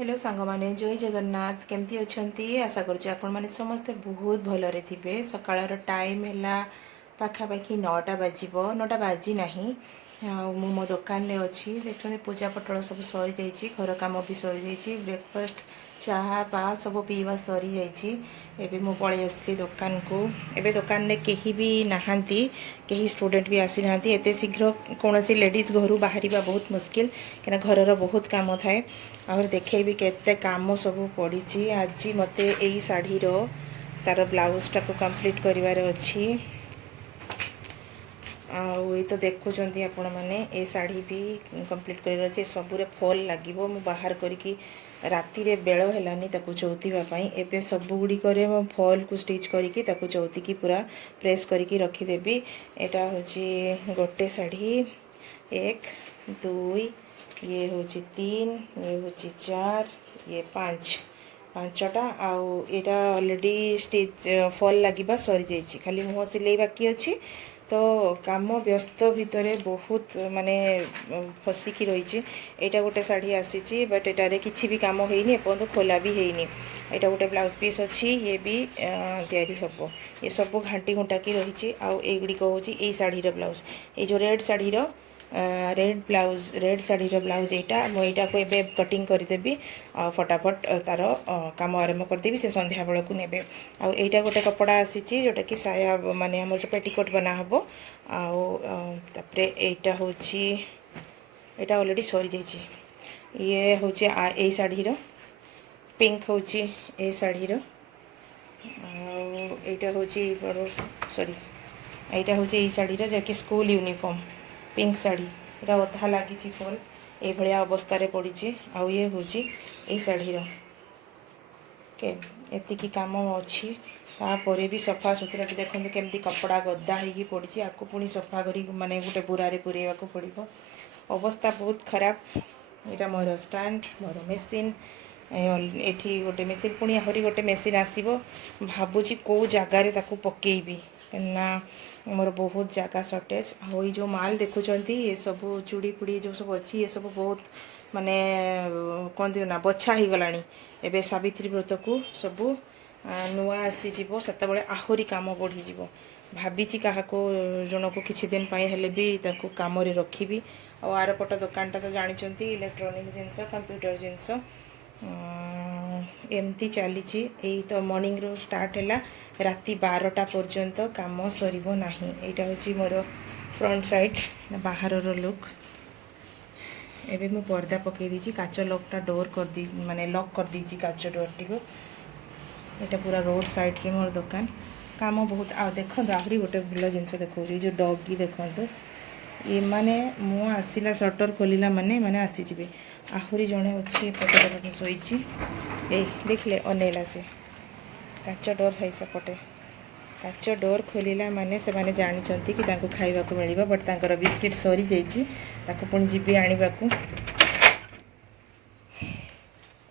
Hello सांग माने जय जगन्नाथ केमती अच्छी आशा करुच्ची आपण मैंने समस्ते बहुत भलरे थे सकाळर टाइम है पाखापाखि 9टा बाजिब 9टा बाजी ना मो दुकान में अच्छी देखते पूजा पटल सब सरी जाइए घर कम भी सरी जाइए ब्रेकफास्ट चाहा पा सब पीवा सरी जाइए मु पलि आसली दुकान को एबे दुकान में कहीं भी नहांती कहीं स्टूडेंट भी आसी ना एत शीघ्र कौन सी लेडीज घर बाहर बहुत मुस्किल कहीं घर बहुत काम थाए और देखे भी केते काम सब पड़ी आज मते यही शाढ़ीर तार ब्लाउज टाक कंप्लीट करिवार अच्छी आई तो देखुं आपण मैंने ये शाढ़ी भी कंप्लीट कर अच्छे सबूरे फॉल लगे मु बाहर करके राति रे बेल हेलानी ताकू चौथीवाई एवं सबुगुड़िक फॉल को स्टिच करके ताकू चौथी की पूरा प्रेस करके रखीदेवी यहाँ हूँ गोटे शाढ़ी 1 2 ये हूँ 3 ये हूँ 4 ये 5टा आउ यहाँ ऑलरेडी स्टिच फॉल लगे सरी जाइए खाली मुँह सिलाई बाकी अच्छी तो काम व्यस्त भितर बहुत माने फसिकी रही यहाँ गोटे शाढ़ी आसी बट एटारे किसी भी काम होनी एपर्तंत खोला भी होनी यहाँ गोटे ब्लाउज पीस अच्छी ये भी तैयारी हम ये सब घाटी घुंटाकी रही आईगुड़िक हूँ यही शाढ़ीर ब्लाउज ये जो रेड शाढ़ीर रेड शाढ़ीर ब्लाउज यहाँ को एबे कटिंग करदेवी फटाफट तार काम आरंभ करदेवी से संध्या बेल को नेबे आईटा गोटे कपड़ा आसी जोटा कि साया माने हमर जो पेटीकोट बना हम आउे यहाँ हूँ यहाँ ऑलरेडी सरी जाइए ये हूँ यही शाढ़ीर पिंक हूँ ये शाढ़ीर यहाँ हूँ सॉरी यहाँ हूँ यही शाढ़ीर जैकि स्कूल यूनिफॉर्म पिंक शाढ़ी यहाँ अधा लगी फॉल ये अवस्था पड़ी आउ ये हूँ यही शाढ़ीर के एतिकी काम अच्छी तापर भी सफा सुतरा देखते केमती कपड़ा गदा हो पड़ी आपको पुणी सफा करी माने गोटे बुरारे पुरेवा पड़ो अवस्था बहुत खराब यहाँ मोर स्टैंड मोर मेसीन एठी गोटे मेसीन पुणी आहरी गोटे मेसीन आसो भावुची कौ जगार पकेबी ना मोर बहुत जगह सर्टेज आ जो माल देखुं ये सब चूड़ी फुड़ी जो सब अच्छी ये सब बहुत माने कौन ना बछा हो गला एवं सावित्री व्रत को सब नुआ आसीज से आहरी कम बढ़ीज भावी क्या जन को किसी दिन हेले भी कम रखी आर पट दुकानटा तो जानते इलेक्ट्रोनिक जिनस कंप्यूटर जिनस एमती चली यही तो मॉर्निंग रो स्टार्ट है राति 12टा पर्यंत काम सरीब नहीं यहाँ हूँ मोर फ्रंट साइड बाहर लुक एवं मु पर्दा पकई दी काच लॉकटा डोर कर दी माने लॉक कर दी काच डोर टी को यहाँ पूरा रोड साइड रे मोर दुकान काम बहुत आ देखो आहरी गोटे भल जिन देखो जो डॉगी देखो ये माने मु आसला शटर खोलला माने माने आसीजे आहरी जड़े अच्छी पटे शोची देखले अनेला से काच डोर है सेपटे काच डोर खोलला माने से माने जानते कि खाइबा को मिल बट तांकर बिस्किट सरी जाइए पुणी जीवी आने को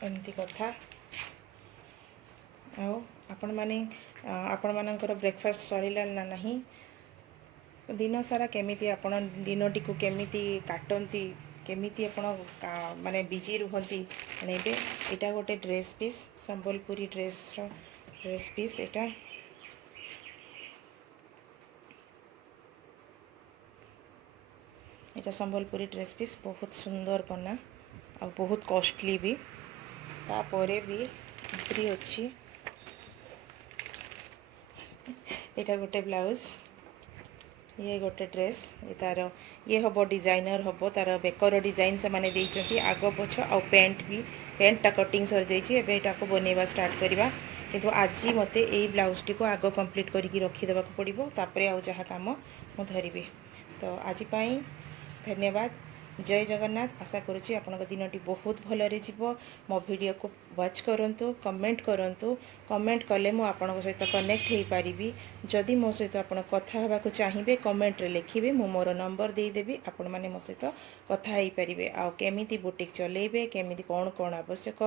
एमती कथा आपण माने आपण मानकर ब्रेकफास्ट सरीला ना नहीं दिन सारा केमिति आपण दिनटी को केमिति काटती केमिति आपण माने बिजी रुहंती यहाँ गोटे dress piece Sambalpuri dress piece यहाँ संबलपुरी ड्रेस पीस बहुत सुंदर बना और बहुत कॉस्टली भी तापरे भी फ्री अच्छी यहाँ गोटे ब्लाउज ये गोटे ड्रेस तार ये हम डिजाइनर हम तार बेकर डिजाइन से माने देइचंती आग पछ आ पेंट भी पेंटा कटिंग सर जाइए यहाँ को बनवा स्टार्ट करवा किंतु आज मत यही ब्लाउज टी को आग कंप्लीट करके रखीदेवा पड़ो तापर आउ जहाँ कम मु धरबी तो आज धन्यवाद जय जगन्नाथ आशा करुँची आपन दिनटी बहुत भलरे जीव मो वीडियो को वाच करंतु कमेंट करंतु कमेंट कले मु आपन सहित कनेक्ट हो पारिबी जदि मो सहित आपन कथा हबा को चाहिए कमेंट रे लिखिबे मु मोर नंबर दे देबी आपन माने मो सहित कथा हेई पारिबे आ केमिति बुटीक चलेबे केमिति कोन कोन आवश्यक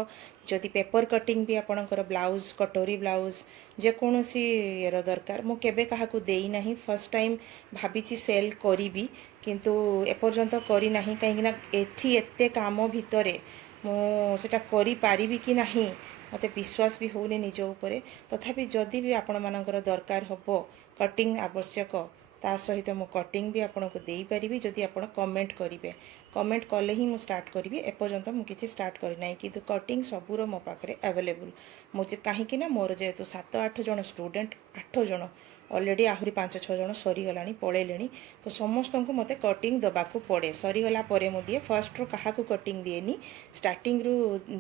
जदि पेपर कटिंग भी आपनकर ब्लाउज कटोरी ब्लाउज जे कोनोसी येर दरकार मु केबे काहा को देई नाही फर्स्ट टाइम भाबीची सेल करिबी किंतु एपर्यंत करी नाही कहीं एठी एते काम भितरे सेटा करि पारिबि कि नाही मते विश्वास भी होउनी निज उपरे तथापि जदि भी आपण मानकर दरकार हबो कटिंग आवश्यक ता सहित मु कटिंग भी आपन को देई परिबि जदि आपण कमेंट करिवे कमेंट कले ही मु स्टार्ट करिबि एपर्यंत मु किछि स्टार्ट करि नाही किंतु कटिंग सबुरो मो पाखरे अवेलेबल मुझे कहीं कि ना मोर जेहेतु 7-8 जन स्टूडेंट 8 जन ऑलरेडी आहरी 5-6 जन सरीगलानी पड़ेले तो समस्त को मते कटिंग दबाकू पड़े सरीगला परे मु दिए फर्स्ट रू कहा कटिंग दिएनी स्टार्टिंग रू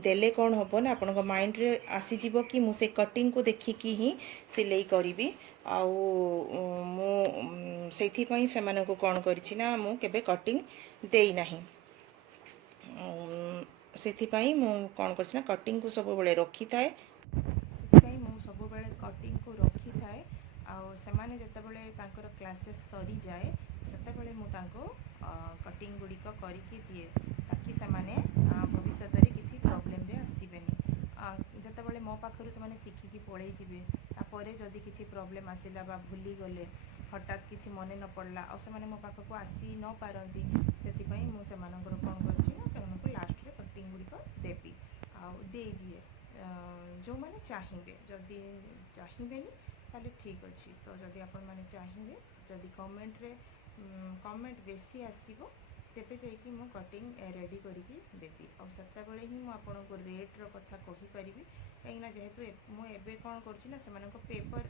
देले कौन हम ना आपण माइंड रे आसीज कि मु से कटिंग को देखिकी ही सिलाई करी आईपाई से कौन करना मु केबे कटिंग देई नाही से मु कौन करना कटिंग को सब बेले रखी थाए मु सब बेले कटिंग को रखी थाए आउ सेमाने जेतेबेले तांकर क्लासेस सरी जाए सेतेबेले मु तांको कटिंग गुड़िक करिकी दिए ताकि सेमाने भविष्य रे किसी प्रॉब्लम रे आसीबेनी जेतेबेले मो पाखरु सेमाने शिखिकी पळै जिवे तापरे जदि किसी प्रॉब्लम आसिला बा भूली गले हठात किसी मने न पड़ला आ सेमाने मो पाखको आसी न पारंती सेति पई मु सेमानकर कोन करछि ना सेमानकु लास्ट रे कटिंग गुड़िक देबी आ दे दिए जो माने चाहिबे जदि चाहिबेनी ताले ठीक अच्छी तो जदि आपण माने चाहिए जदि कमेंट रे कमेंट बेसी आसीबो तेबे जाइकी मु कटिंग रेडी करिकी देबी और सत्ता बेले ही मु आपण को रेट रो कथा कहि परिबी कहिना जेहेतु मु एबे कोन करछि ना सेमानक पेपर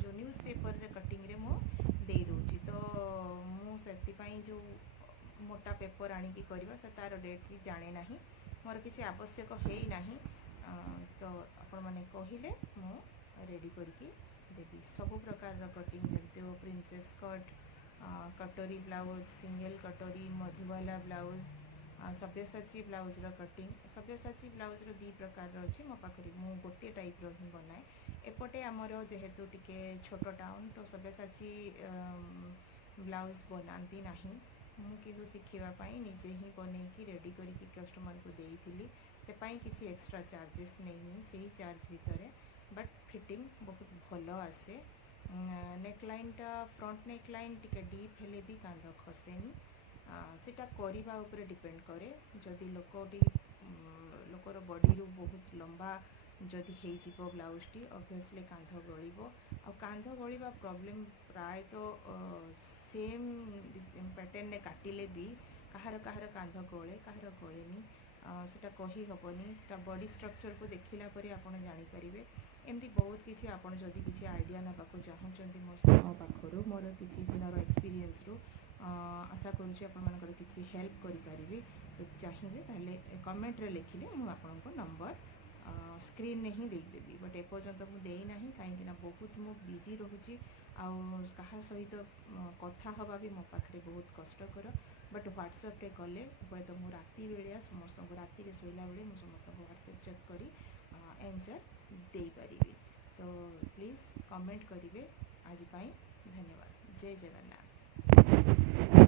जो न्यूज़ पेपर रे कटिंग रे मु देई दोछि तो मु सेति पई जो मोटा पेपर आनी की करबा से तार रेट भी जाने नाही मोर किछि आवश्यक हेई नाही तो आपण माने कहिले मु रेडी करिकी देवी सब प्रकार कटिंग जमते हो प्रिंसेस कट कटोरी ब्लाउज सिंगल कटोरी मधुबाला ब्लाउज सब्यसाची ब्लाउज रो कटिंग सब्यसाची ब्लाउज रो दी प्रकार अच्छी मो पाखरी मु गोटे टाइप रो ही बनाए एपटे आमर जेहेतु टिके छोट टाउन तो सब्यसाची ब्लाउज बनाती नाही मु किंतु शिखिबा पई निजे ही बनै की रेडी करिकी कस्टमर को देइथिली से पई किछि एक्स्ट्रा चार्जेस नहीं सही चार्ज भितरे बट फिटिंग बहुत भल आसे नेकलाइन टा फ्रंट नेकलाइन टिके डीप हेले भी कांध खसेनी सेटा करिबा ऊपर डिपेंड करे जदि लोकटी लोकर बॉडी रू बहुत लंबा जदि हेई जिवो ब्लाउज टी ऑब्वियसली कांध गळिबो आ कांध गळिबा प्रॉब्लम प्राय तो सेम पैटर्न ने काटिले भी कहार कहार कांध गळे कहार गळेनी सेटा कही हबनी सेटा बॉडी स्ट्रक्चर को देखिला परे आपण जानि परिबे एमती बहुत किसी आपड़ जदि किसी आइडिया नाकू चाहूँगी मो पाखर मोर किसी दिन एक्सपीरियंस रु आशा करुँच आपर किसी हेल्प करी चाहिए ताले कमेंट रे लिखिले मु आपनको नंबर स्क्रीन में ही देदेवी बट एपर्यंत मुझे कहीं बहुत मु बिजी रोची आहा सहित कथा हवा भी मो पाखे बहुत कष्टकर बट व्हाट्सएप रे गले हुए तो मुझे राति बेलिया समस्त को राति शोला बेले मुझे समस्त व्हाट्सएप चेक करी आंसर दे पारि तो प्लीज़ कमेंट करिवे आज पाई धन्यवाद जय जगन्नाथ।